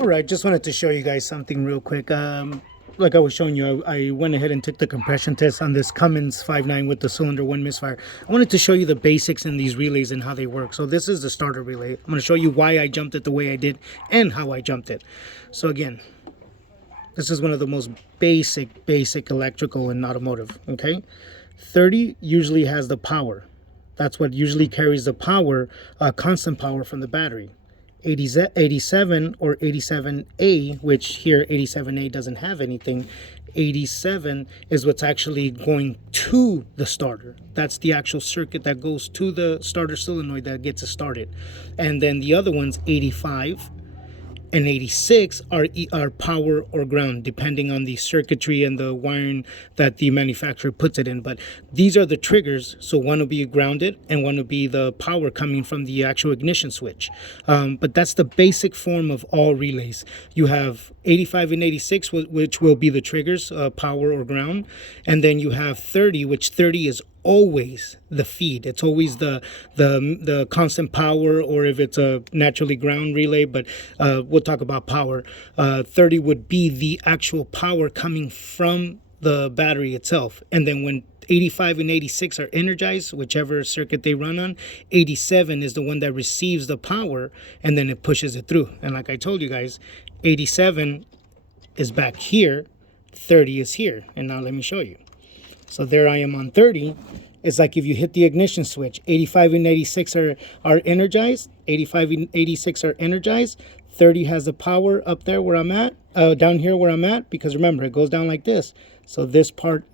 All right, just wanted to show you guys something real quick. Like I was showing you, I went ahead and took the compression test on this Cummins 5.9 with the cylinder 1 misfire. I wanted to show you the basics in these relays and how they work. So this is the starter relay. I'm going to show you why I jumped it the way I did and how I jumped it. So again, this is one of the most basic electrical in automotive, okay? 30 usually has the power. That's what usually carries the power, constant power from the battery. 87 or 87A, which here 87A doesn't have anything. 87 is what's actually going to the starter. That's the actual circuit that goes to the starter solenoid that gets it started. And then the other ones, 85 and 86 are power or ground, depending on the circuitry and the wiring that the manufacturer puts it in. But these are the triggers. So one will be grounded and one will be the power coming from the actual ignition switch. But that's the basic form of all relays. You have 85 and 86, which will be the triggers, power or ground. And then you have 30, which 30 is always the feed. It's always the constant power, or if it's a naturally ground relay, but we'll talk about power. 30 would be the actual power coming from the battery itself. And then when 85 and 86 are energized, whichever circuit they run on, 87 is the one that receives the power and then it pushes it through. And like I told you guys, 87 is back here, 30 is here. And now let me show you. So there I am on 30. It's like if you hit the ignition switch, 85 and 86 are energized, 85 and 86 are energized, 30 has the power up there where I'm at, down here where I'm at, because remember, it goes down like this. So this part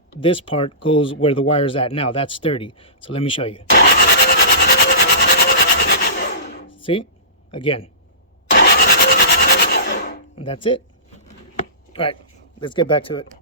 goes where the wire's at now. That's 30. So let me show you. See? Again. And that's it. All right, let's get back to it.